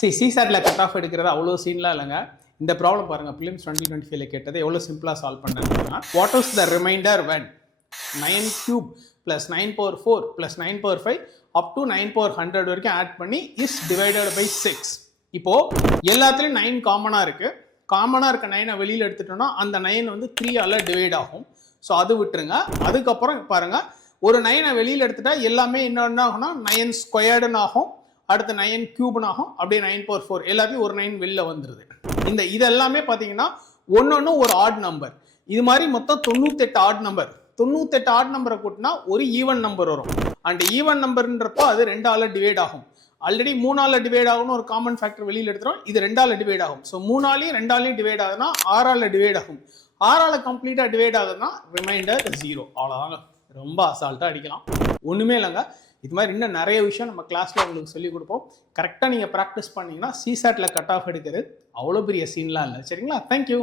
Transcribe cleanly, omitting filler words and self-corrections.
சிசாட்ல cut off எடுக்கிறது அவ்வளோ சீன்லாம் இல்லைங்க. இந்த ப்ராப்ளம் பாருங்க, பிலிம்ஸ் 2025 கேட்டது எவ்வளோ சிம்பிளாக சால்வ் பண்ணாங்கன்னா, what is the reminder when 9 cube plus 9 power 4 plus 9 power 5 up to 9 power 100 வரைக்கும் ஆட் பண்ணி இஸ் டிவைடட் பை 6. இப்போ எல்லாத்துலேயும் 9 காமனாக இருக்கு. காமனாக இருக்க 9 வெளியில் எடுத்துட்டோம்னா அந்த 9 வந்து 3ஆல் டிவைட் ஆகும். ஸோ அது விட்டுருங்க. அதுக்கப்புறம் பாருங்க, ஒரு 9 வெளியில் எடுத்துட்டா எல்லாமே என்ன ஆகும்னா 9 ஸ்கொயர்டுன்னு ஆகும், அடுத்து 9 கியூப்னு ஆகும், அப்படியே 9 power 4 எல்லாத்தையும் ஒரு 9 வெளில வந்துடுது. இது எல்லாமே பார்த்தீங்கன்னா ஒன்னொன்னு ஒரு ஆட் நம்பர். இது மாதிரி மொத்தம் 98 ஆட் நம்பர். 98 ஆட் நம்பரை கூட்டினா ஒரு ஈவன் நம்பர் வரும். அண்ட் ஈவன் நம்பர்ன்றப்போ அது 2ஆல் டிவைட் ஆகும். ஆல்ரெடி 3ஆல் டிவைட் ஆகும்னு ஒரு காமன் ஃபேக்டர் வெளியில் எடுத்துரும். இது 2ஆல் டிவைட் ஆகும். ஸோ 3ஆலையும் 2ஆலையும் டிவைட் ஆகுதுன்னா 6ஆல் டிவைட் ஆகும். 6ஆல் கம்ப்ளீட்டாக டிவைட் ஆகுதுன்னா ரிமைண்டர் 0. அவ்வளோதாங்க. ரொம்ப அசால்ட்டாக அடிக்கலாம், ஒன்றுமே இல்லைங்க. இது மாதிரி இன்னும் நிறைய விஷயம் நம்ம கிளாஸில் உங்களுக்கு சொல்லிக் கொடுப்போம். கரெக்டாக நீங்கள் ப்ராக்டிஸ் பண்ணிங்கன்னா சிசாட்டில் கட் ஆஃப் எடுக்கிறது அவ்வளோ பெரிய சீன்லாம் இல்லை. சரிங்களா? தேங்க்யூ.